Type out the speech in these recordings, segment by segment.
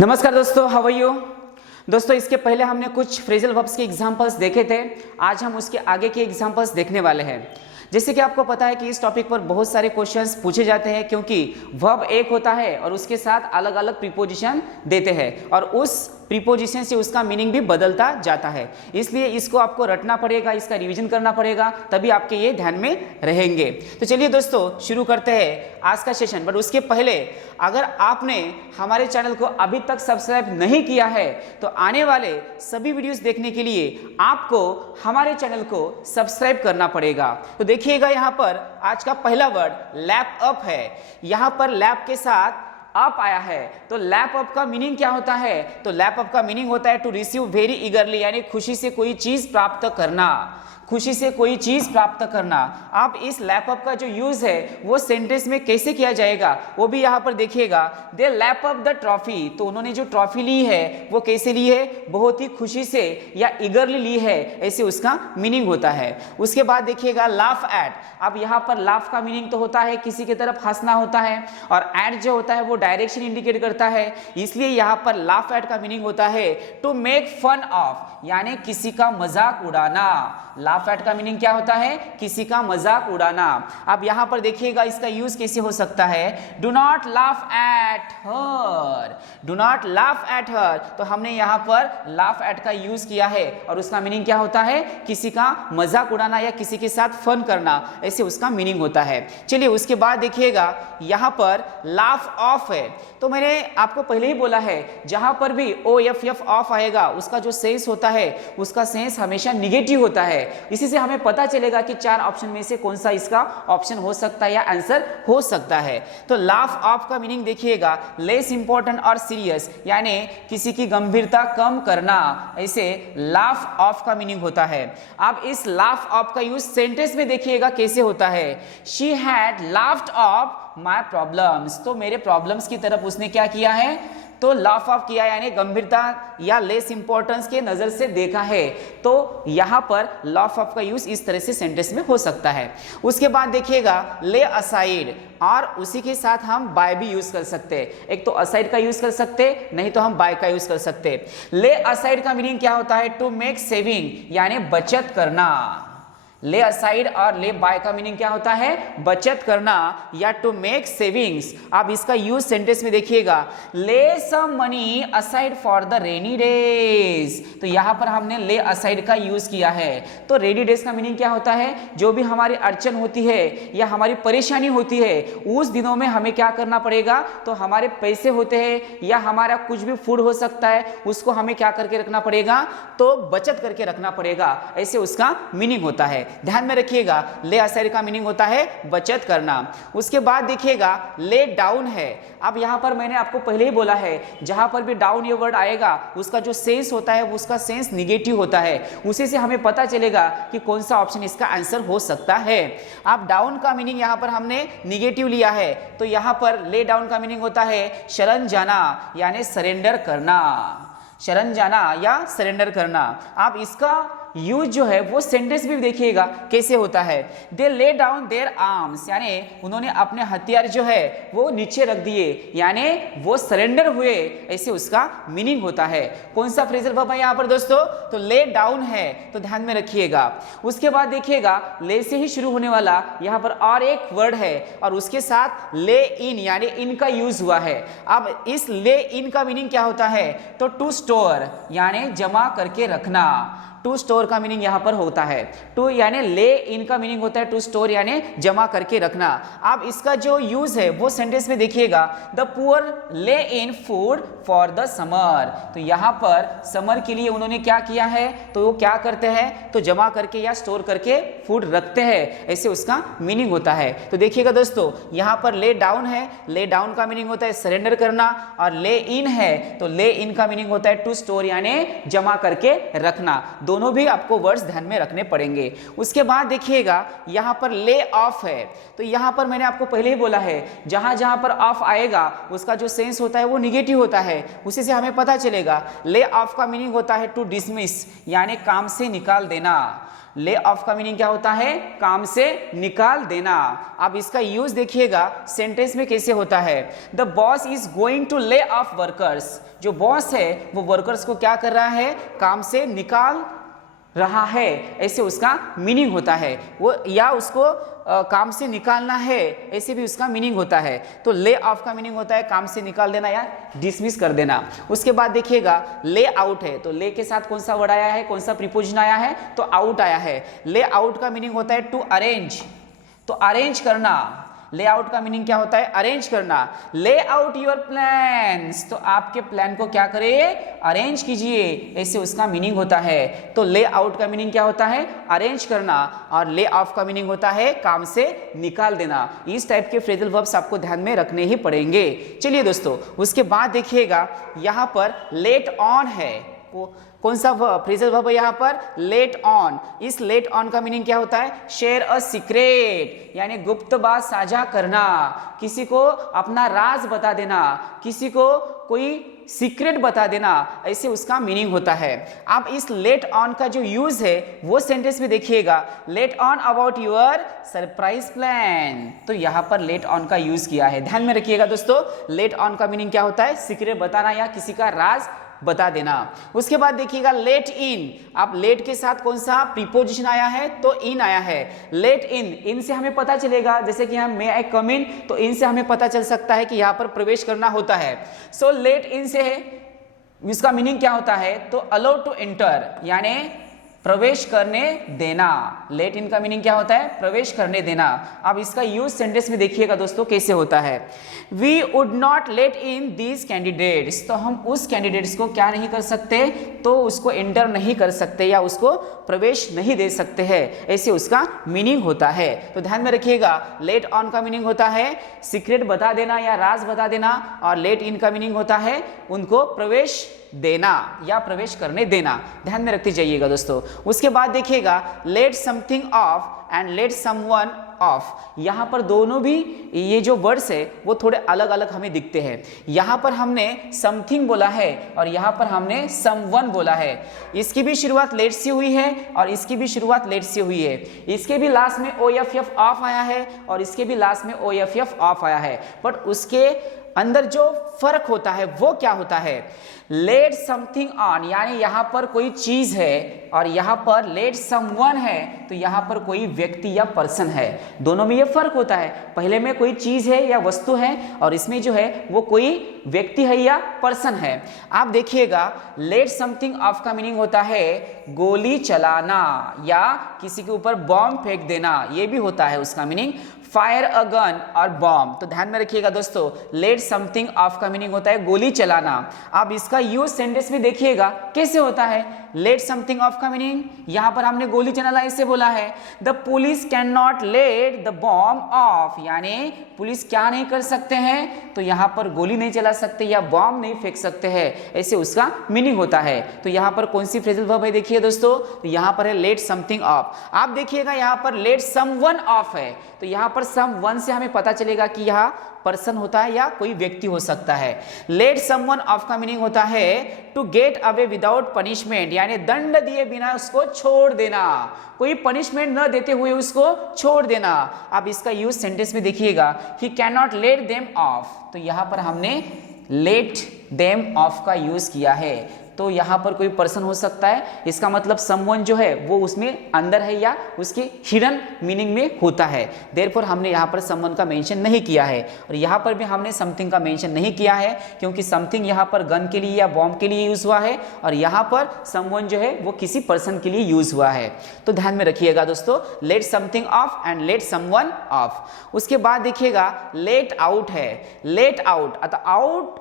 नमस्कार दोस्तों, how are you. दोस्तों, इसके पहले हमने कुछ फ्रेजल वर्ब्स के एग्जांपल्स देखे थे। आज हम उसके आगे के एग्जांपल्स देखने वाले हैं। जैसे कि आपको पता है कि इस टॉपिक पर बहुत सारे क्वेश्चंस पूछे जाते हैं, क्योंकि वर्ब एक होता है और उसके साथ अलग अलग प्रीपोजिशन देते हैं और उस प्रीपोजिशन से उसका मीनिंग भी बदलता जाता है। इसलिए इसको आपको रटना पड़ेगा, इसका रिवीजन करना पड़ेगा, तभी आपके ये ध्यान में रहेंगे। तो चलिए दोस्तों, शुरू करते हैं आज का सेशन। बट उसके पहले अगर आपने हमारे चैनल को अभी तक सब्सक्राइब नहीं किया है तो आने वाले सभी वीडियोस देखने के लिए आपको हमारे चैनल को सब्सक्राइब करना पड़ेगा। तो देखिएगा, यहाँ पर आज का पहला वर्ड लैप अप है। यहाँ पर लैप के साथ अप आया है, तो लैप अप का मीनिंग क्या होता है? तो लैप अप का मीनिंग होता है टू रिसीव वेरी ईगरली, यानी खुशी से कोई चीज प्राप्त करना, खुशी से कोई चीज प्राप्त करना। आप इस लैप अप का जो यूज है वो सेंटेंस में कैसे किया जाएगा वो भी यहाँ पर देखिएगा। दे लैप अप द ट्रॉफी, तो उन्होंने जो ट्रॉफी ली है वो कैसे ली है? बहुत ही खुशी से या ईगरली ली है, ऐसे उसका मीनिंग होता है। उसके बाद देखिएगा लाफ एट। अब यहाँ पर लाफ का मीनिंग तो होता है किसी की तरफ हंसना होता है, और एट जो होता है वो डायरेक्शन इंडिकेट करता है, इसलिए यहाँ पर लाफ एट का मीनिंग होता है टू मेक फन ऑफ, यानी किसी का मजाक उड़ाना। लाफ एट का मीनिंग क्या होता है? किसी का मजाक उड़ाना। अब यहां पर देखिएगा इसका यूज कैसे हो सकता है। Do not laugh at her, do not laugh at her, तो हमने यहां पर लाफ एट का यूज किया है और उसका मीनिंग क्या होता है? किसी का मजाक उड़ाना या किसी के साथ फन करना, ऐसे उसका मीनिंग होता है। चलिए उसके बाद देखिएगा यहां पर लाफ ऑफ है। तो मैंने आपको पहले ही बोला है, जहां पर भी ओ एफ एफ ऑफ आएगा उसका जो सेंस होता है उसका सेंस हमेशा निगेटिव होता है। इसी से हमें पता चलेगा कि चार ऑप्शन में से कौन सा इसका ऑप्शन हो सकता है या आंसर हो सकता है। तो लाफ ऑफ का मीनिंग देखिएगा लेस इंपॉर्टेंट और सीरियस, यानी किसी की गंभीरता कम करना, ऐसे लाफ ऑफ का मीनिंग होता है। अब इस लाफ ऑफ का यूज सेंटेंस में देखिएगा कैसे होता है। She had laughed of my problems, तो मेरे प्रॉब्लम्स की तरफ उसने क्या किया है? तो लाफ ऑफ किया, यानी गंभीरता या लेस इंपॉर्टेंस के नजर से देखा है। तो यहां पर लाफ ऑफ का यूज इस तरह से सेंटेंस में हो सकता है। उसके बाद देखिएगा ले असाइड, और उसी के साथ हम बाय भी यूज कर सकते हैं। एक तो असाइड का यूज कर सकते, नहीं तो हम बाय का यूज कर सकते। ले असाइड का मीनिंग क्या होता है? टू मेक सेविंग, यानी बचत करना। ले असाइड और ले बाय का मीनिंग क्या होता है? बचत करना या टू मेक सेविंग्स। अब इसका यूज सेंटेंस में देखिएगा, lay some money aside for the rainy days, तो यहां पर हमने ले असाइड का यूज किया है। तो रेनी डेज का मीनिंग क्या होता है? जो भी हमारी अड़चन होती है या हमारी परेशानी होती है उस दिनों में हमें क्या करना पड़ेगा? तो हमारे पैसे होते हैं या हमारा कुछ भी फूड हो सकता है, उसको हमें क्या करके रखना पड़ेगा? तो बचत करके रखना पड़ेगा, ऐसे उसका मीनिंग होता है। ध्यान में रखिएगा, ले असाइड का मीनिंग होता है बचत करना। उसके बाद देखिएगा ले डाउन है। अब यहां पर मैंने आपको पहले ही बोला है, जहां पर भी डाउन ये वर्ड आएगा उसका जो सेंस होता है उसका सेंस निगेटिव होता है। उसी से हमें पता चलेगा कि कौन सा ऑप्शन इसका आंसर हो सकता है। अब डाउन का मीनिंग यहां पर हमने निगेटिव लिया है, तो यहां पर ले डाउन का मीनिंग होता है शरण जाना, यानी सरेंडर करना, शरण जाना या सरेंडर करना। आप इसका यूज जो है वो सेंटेंस भी देखिएगा कैसे होता है। दे ले डाउन देयर आर्म्स, यानी उन्होंने अपने हथियार जो है वो नीचे रख दिए, यानी वो सरेंडर हुए, ऐसे उसका मीनिंग होता है। कौन सा फ्रेजल वर्ब है यहाँ पर दोस्तों? तो ले डाउन है, तो ध्यान में रखिएगा। उसके बाद देखिएगा ले से ही शुरू होने वाला यहाँ पर और एक वर्ड है और उसके साथ ले इन, यानी इन का यूज हुआ है। अब इस ले इन का मीनिंग क्या होता है? तो टू स्टोर, यानी जमा करके रखना। टू स्टोर का मीनिंग यहां पर होता है। टू यानी ले इन का मीनिंग होता है टू स्टोर, यानी जमा करके रखना। अब इसका जो यूज है वो सेंटेंस में देखिएगा, द पुअर ले इन फूड फॉर द समर, तो यहां पर समर के लिए उन्होंने क्या किया है? तो वो क्या करते हैं? तो जमा करके या स्टोर करके फूड रखते हैं, ऐसे उसका मीनिंग होता है। तो देखिएगा दोस्तों, यहां पर ले डाउन है, ले डाउन का मीनिंग होता है सरेंडर करना, और ले इन है तो ले इन का मीनिंग होता है टू स्टोर, यानी जमा करके रखना। दोनों भी आपको वर्ड्स ध्यान में रखने पड़ेंगे। उसके बाद देखिएगा यहां पर ले ऑफ है, तो यहां पर मैंने आपको पहले ही बोला है, जहां जहां पर ऑफ आएगा उसका जो सेंस होता है वो निगेटिव होता है। उसी से हमें पता चलेगा ले ऑफ का मीनिंग होता है टू डिसमिस, यानी काम से निकाल देना। ले ऑफ का मीनिंग क्या होता है? काम से निकाल देना। अब इसका यूज देखिएगा सेंटेंस में कैसे होता है। The boss is going to lay off workers. जो बॉस है वो वर्कर्स को क्या कर रहा है? काम से निकाल रहा है, ऐसे उसका मीनिंग होता है। वो या उसको काम से निकालना है, ऐसे भी उसका मीनिंग होता है। तो ले ऑफ का मीनिंग होता है काम से निकाल देना या डिसमिस कर देना। उसके बाद देखिएगा ले आउट है, तो ले के साथ कौन सा वर्ड आया है? कौन सा प्रीपोजिशन आया है? तो आउट आया है। ले आउट का मीनिंग होता है टू अरेंज, तो अरेंज करना। ले आउट का मीनिंग क्या होता है? अरेंज करना। ले आउट योर प्लान्स, तो आपके प्लान को क्या करे? अरेंज कीजिए, ऐसे उसका मीनिंग होता है। तो ले आउट का मीनिंग क्या होता है? अरेंज करना, और ले ऑफ का मीनिंग होता है काम से निकाल देना। इस टाइप के फ्रेजल वर्ब्स आपको ध्यान में रखने ही पड़ेंगे। चलिए दोस्तों, उसके बाद देखिएगा यहाँ पर लेट ऑन है। कौन सा फ्रेजल वर्ब है यहाँ पर? Let on. इस लेट ऑन का मीनिंग क्या होता है? शेयर अ सीक्रेट, यानी गुप्त बात साझा करना, किसी को अपना राज बता देना, किसी को कोई सीक्रेट बता देना, ऐसे उसका मीनिंग होता है। आप इस लेट ऑन का जो यूज है वो सेंटेंस में देखिएगा, let on about your surprise plan. तो यहाँ पर लेट ऑन का यूज किया है, ध्यान में रखिएगा दोस्तों। लेट ऑन का मीनिंग क्या होता है? सीक्रेट बताना या किसी का राज बता देना। उसके बाद देखिएगा लेट इन। अब लेट के साथ कौन सा प्रीपोजिशन आया है? तो इन आया है। लेट इन, इन से हमें पता चलेगा, जैसे कि हम मे आई कम इन, तो इन से हमें पता चल सकता है कि यहाँ पर प्रवेश करना होता है। सो लेट इन से है, इसका मीनिंग क्या होता है? तो अलो टू एंटर, यानी प्रवेश करने देना। लेट इन का मीनिंग क्या होता है? प्रवेश करने देना। अब इसका यूज सेंटेंस में देखिएगा दोस्तों कैसे होता है। We would not let in these candidates, तो हम उस कैंडिडेट्स को क्या नहीं कर सकते? तो उसको एंटर नहीं कर सकते या उसको प्रवेश नहीं दे सकते हैं, ऐसे उसका मीनिंग होता है। तो ध्यान में रखिएगा, लेट ऑन का मीनिंग होता है सीक्रेट बता देना या राज बता देना, और लेट इन का मीनिंग होता है उनको प्रवेश देना या प्रवेश करने देना। ध्यान में रखते जाइएगा दोस्तों। उसके बाद देखिएगा let something off and let someone off. यहाँ पर दोनों भी ये जो वर्ड्स है वो थोड़े अलग अलग हमें दिखते हैं। यहाँ पर हमने समथिंग बोला है और यहाँ पर हमने समवन बोला है। इसकी भी शुरुआत लेट से हुई है और इसकी भी शुरुआत लेट से हुई है। इसके भी लास्ट में OFF ऑफ आया है और इसके भी लास्ट में OFF ऑफ आया है, बट उसके अंदर जो फर्क होता है वो क्या होता है? लेट समथिंग ऑन, यानी यहाँ पर कोई चीज है, और यहाँ पर लेट समवन है तो यहाँ पर कोई व्यक्ति या पर्सन है। दोनों में ये फर्क होता है, पहले में कोई चीज है या वस्तु है और इसमें जो है वो कोई व्यक्ति है या पर्सन है। आप देखिएगा लेट समथिंग ऑफ का मीनिंग होता है गोली चलाना या किसी के ऊपर बॉम्ब फेंक देना, ये भी होता है उसका मीनिंग फायर अ गन और बॉम्ब। तो ध्यान में रखिएगा दोस्तों, लेट समथिंग ऑफ का मीनिंग होता है गोली चलाना। अब इसका यूज सेंटेंस में देखिएगा कैसे होता है। लेट समथिंग ऑफ का मीनिंग, यहां पर हमने गोली चलाना इससे बोला है, the police can not let the bomb of, यानी पुलिस क्या नहीं कर सकते हैं? तो यहां पर गोली नहीं चला सकते या बॉम्ब नहीं फेंक सकते हैं, ऐसे उसका मीनिंग होता है। तो यहां पर कौन सी फ्रेजल वर्ब है देखिए दोस्तों, तो यहां पर है लेट समथिंग ऑफ। आप देखिएगा यहां पर लेट समवन ऑफ है, तो यहां पर समवन से हमें पता चलेगा कि यह पर्सन होता है या कोई व्यक्ति हो सकता है। लेट समवन ऑफ का मीनिंग होता है to get away without punishment, यानी दंड दिए बिना उसको छोड़ देना, कोई पनिशमेंट न देते हुए उसको छोड़ देना। अब इसका यूज सेंटेंस में देखिएगा, he can not let them of, तो यहां पर हमने लेट देम ऑफ का यूज किया है। तो यहाँ पर कोई पर्सन हो सकता है, इसका मतलब समवन जो है वो उसमें अंदर है या उसके हिडन मीनिंग में होता है। देयरफॉर हमने यहाँ पर समवन का मेंशन नहीं किया है, और यहाँ पर भी हमने समथिंग का मेंशन नहीं किया है क्योंकि समथिंग यहाँ पर गन के लिए या बॉम्ब के लिए यूज हुआ है और यहाँ पर समवन जो है वो किसी पर्सन के लिए यूज हुआ है। तो ध्यान में रखिएगा दोस्तों, let something off and let someone off. उसके बाद देखिएगा लेट आउट है। लेट आउट, अतः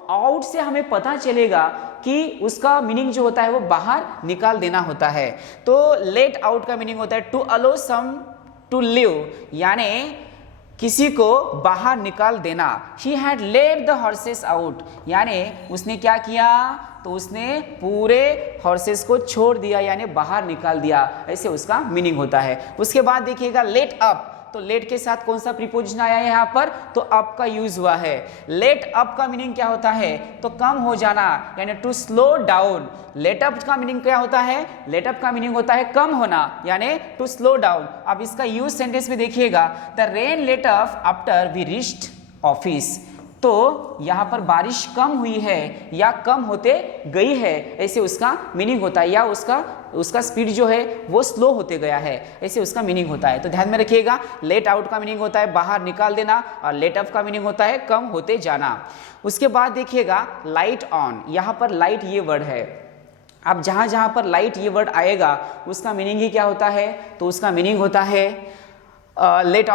आउट से हमें पता चलेगा कि उसका मीनिंग जो होता है वो बाहर निकाल देना होता है। तो लेट आउट का मीनिंग होता है to allow some to leave, यानी किसी को बाहर निकाल देना। He had let the horses out, यानी उसने क्या किया? तो उसने पूरे हॉर्सेस को छोड़ दिया यानी बाहर निकाल दिया, ऐसे उसका मीनिंग होता है। उसके बाद देखिएगा लेट अप। तो लेट के साथ कौन सा प्रीपोजिशन आया है यहाँ पर, तो अप का यूज हुआ है। लेट अप का मीनिंग क्या होता है, तो कम हो जाना, यानी to slow down. Let up का मीनिंग क्या होता है, लेट अप का मीनिंग होता है कम होना, यानी टू स्लो डाउन। अब इसका यूज सेंटेंस में देखिएगा, the rain let up after we reached office. तो यहाँ पर बारिश कम हुई है या कम होते गई है, ऐसे उसका मीनिंग होता है, या उसका स्पीड जो है वो स्लो होते गया है, ऐसे उसका मीनिंग होता है। तो ध्यान में रखिएगा, लेट आउट का मीनिंग होता है बाहर निकाल देना, और लेट अप का मीनिंग होता है कम होते जाना। उसके बाद देखिएगा लाइट ऑन, यहाँ पर लाइट ये वर्ड है। अब जहाँ जहाँ पर लाइट ये वर्ड आएगा उसका मीनिंग ही क्या होता है, तो उसका मीनिंग होता है लाइट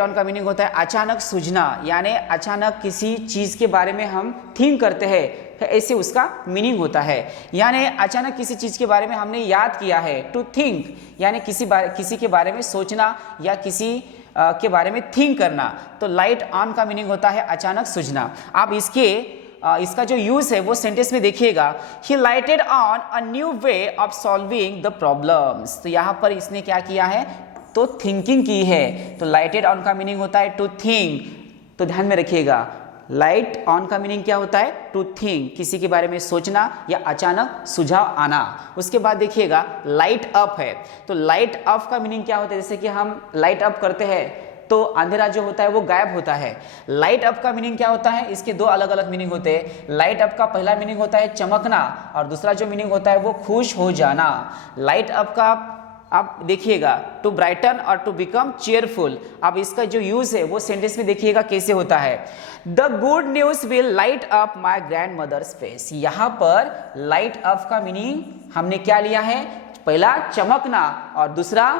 ऑन का मीनिंग होता है अचानक सूझना, यानी अचानक किसी चीज के बारे में हम थिंक करते हैं, ऐसे उसका मीनिंग होता है। यानी अचानक किसी चीज के बारे में हमने याद किया है, टू थिंक, यानी किसी के बारे में सोचना या किसी के बारे में थिंक करना। तो लाइट ऑन का मीनिंग होता है अचानक सूझना। आप इसका जो यूज है वो सेंटेंस में देखिएगा, he lighted on a new way of solving the problems. तो यहाँ पर इसने क्या किया है, तो थिंकिंग की है। तो लाइटेड ऑन का मीनिंग होता है टू थिंक। तो ध्यान में रखिएगा, लाइट ऑन का मीनिंग क्या होता है, टू थिंक, किसी के बारे में सोचना या अचानक सुझाव आना। उसके बाद देखिएगा लाइट अप है, तो लाइट अप का मीनिंग क्या होता है, जैसे कि हम लाइट अप करते हैं तो अंधेरा जो होता है वो गायब होता है। लाइट अप का मीनिंग क्या होता है, इसके दो अलग अलग मीनिंग होते हैं। लाइट अप का पहला मीनिंग होता है चमकना, और दूसरा जो मीनिंग होता है वो खुश हो जाना। लाइट अप का आप देखिएगा टू ब्राइटन और टू बिकम चेयरफुल। अब इसका जो यूज है वो सेंटेंस में देखिएगा कैसे होता है, the good news will light up my grandmother's face. यहाँ पर लाइट अप का मीनिंग हमने क्या लिया है, पहला चमकना और दूसरा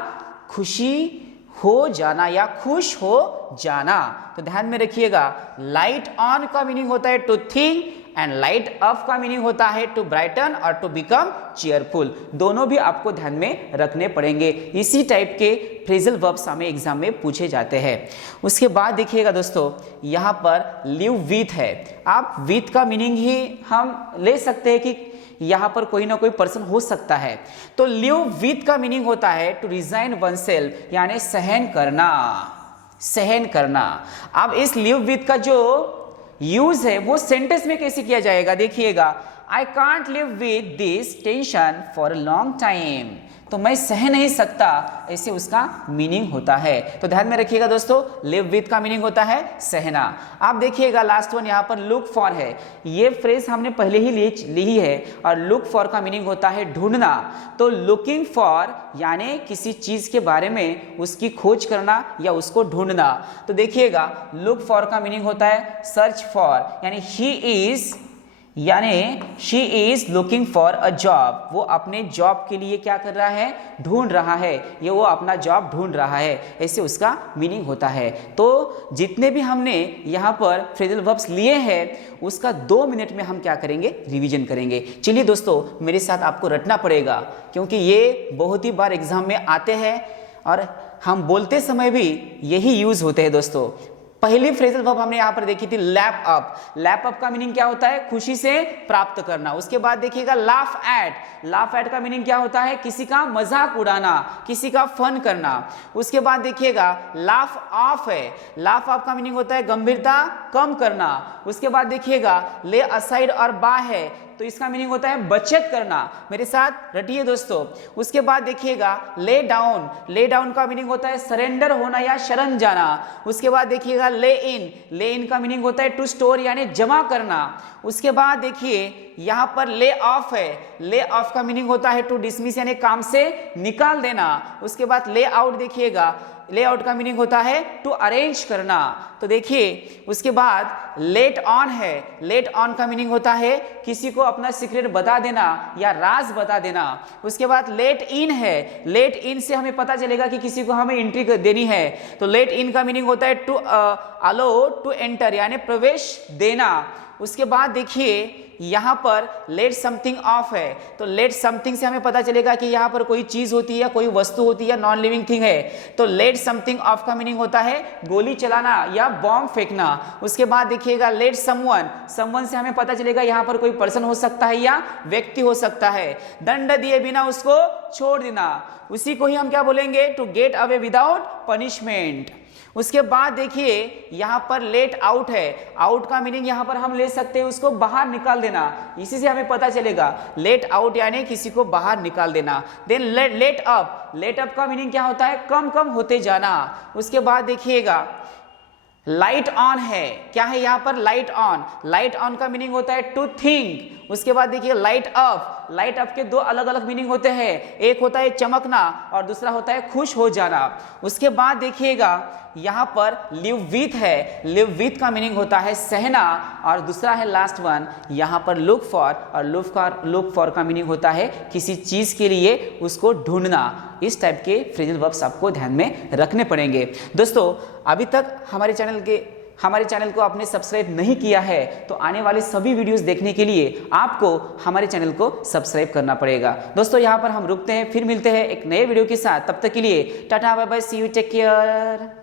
खुशी हो जाना या खुश हो जाना। तो ध्यान में रखिएगा, लाइट ऑन का मीनिंग होता है to think, and light up का मीनिंग होता है टू ब्राइटन और टू बिकम चेयरफुल। दोनों भी आपको ध्यान में रखने पड़ेंगे। इसी टाइप के फ्रेजल वर्ब्स हमें एग्जाम में पूछे जाते हैं। उसके बाद देखिएगा दोस्तों, यहाँ पर लिव विथ है। आप विथ का मीनिंग ही हम ले सकते हैं कि यहाँ पर कोई ना कोई पर्सन हो सकता है। तो लिव विथ का मीनिंग होता है टू रिजाइन वन सेल्फ, यानी सहन करना, सहन करना। अब इस लिव विथ का जो यूज है वो सेंटेंस में कैसे किया जाएगा, देखिएगा, I can't live with this tension for a long time. तो मैं सह नहीं सकता, ऐसे उसका मीनिंग होता है। तो ध्यान में रखिएगा दोस्तों, लिव विथ का मीनिंग होता है सहना। आप देखिएगा लास्ट वन यहाँ पर लुक फॉर है। ये फ्रेज हमने पहले ही ली है, और लुक फॉर का मीनिंग होता है ढूंढना। तो लुकिंग फॉर यानी किसी चीज के बारे में उसकी खोज करना या उसको ढूंढना। तो देखिएगा लुक फॉर का मीनिंग होता है सर्च फॉर, यानी she is looking for a job. वो अपने जॉब के लिए क्या कर रहा है, ढूंढ रहा है, ये वो अपना जॉब ढूंढ रहा है, ऐसे उसका मीनिंग होता है। तो जितने भी हमने यहाँ पर फ्रेजल वर्ब्स लिए हैं उसका 2 मिनट में हम क्या करेंगे, रिवीजन करेंगे। चलिए दोस्तों, मेरे साथ आपको रटना पड़ेगा, क्योंकि ये बहुत ही बार एग्जाम में आते हैं और हम बोलते समय भी यही यूज होते हैं दोस्तों। पहली फ्रेजल वर्ब हमने यहां पर देखी थी लैप अप। लैप अप का मीनिंग क्या होता है, खुशी से प्राप्त करना। उसके बाद देखिएगा लाफ एट। लाफ एट का मीनिंग क्या होता है, किसी का मजाक उड़ाना, किसी का फन करना। उसके बाद देखिएगा लाफ ऑफ है। लाफ ऑफ का मीनिंग होता है गंभीरता कम करना। उसके बाद देखिएगा ले असाइड और बा है, तो इसका मीनिंग होता है बचत करना। मेरे साथ रटिए दोस्तों। उसके बाद देखिएगा ले डाउन। ले डाउन का मीनिंग होता है सरेंडर होना या शरण जाना। उसके बाद देखिएगा ले इन। ले इन का मीनिंग होता है टू स्टोर यानी जमा करना। उसके बाद देखिए यहाँ पर ले ऑफ है। ले ऑफ का मीनिंग होता है टू डिसमिस यानी काम से निकाल देना। उसके बाद ले आउट देखिएगा, ले आउट का मीनिंग होता है टू अरेंज करना। तो देखिए उसके बाद लेट ऑन है। लेट ऑन का मीनिंग होता है किसी को अपना सीक्रेट बता देना या राज बता देना। उसके बाद लेट इन है। लेट इन से हमें पता चलेगा कि किसी को हमें एंट्री देनी है। तो लेट इन का मीनिंग होता है टू अलो टू एंटर यानी प्रवेश देना। उसके बाद देखिए यहाँ पर लेट समथिंग ऑफ है, तो लेट समथिंग से हमें पता चलेगा कि यहाँ पर कोई चीज होती है या कोई वस्तु होती है या नॉन लिविंग थिंग है। तो लेट समथिंग ऑफ का मीनिंग होता है गोली चलाना या बॉम्ब फेंकना। उसके बाद देखिएगा लेट समवन, समवन से हमें पता चलेगा यहाँ पर कोई पर्सन हो सकता है या व्यक्ति हो सकता है। दंड दिए बिना उसको छोड़ देना, उसी को ही हम क्या बोलेंगे, to get away without punishment. उसके बाद देखिए यहाँ पर लेट आउट है, आउट का मीनिंग यहाँ पर हम ले सकते हैं उसको बाहर निकाल देना, इसी से हमें पता चलेगा लेट आउट यानी किसी को बाहर निकाल देना। Then let up, let up का मीनिंग क्या होता है, कम कम होते जाना। उसके बाद देखिएगा लाइट ऑन है, क्या है यहाँ पर, लाइट ऑन, लाइट ऑन का मीनिंग होता है टू थिंक। उसके बाद देखिए लाइट अप, लाइट अप के दो अलग अलग मीनिंग होते हैं, एक होता है चमकना और दूसरा होता है खुश हो जाना। उसके बाद देखिएगा यहाँ पर लिव विथ है, लिव विथ का मीनिंग होता है सहना और दूसरा है लास्ट वन यहाँ पर लुक फॉर, और लुक फॉर का मीनिंग होता है किसी चीज के लिए उसको ढूंढना। इस टाइप के फ्रेजल वर्ब्स आपको ध्यान में रखने पड़ेंगे। दोस्तों अभी तक हमारे चैनल को आपने सब्सक्राइब नहीं किया है तो आने वाले सभी वीडियोस देखने के लिए आपको हमारे चैनल को सब्सक्राइब करना पड़ेगा। दोस्तों यहाँ पर हम रुकते हैं, फिर मिलते हैं एक नए वीडियो के साथ। तब तक के लिए tata bye bye, see you, take care.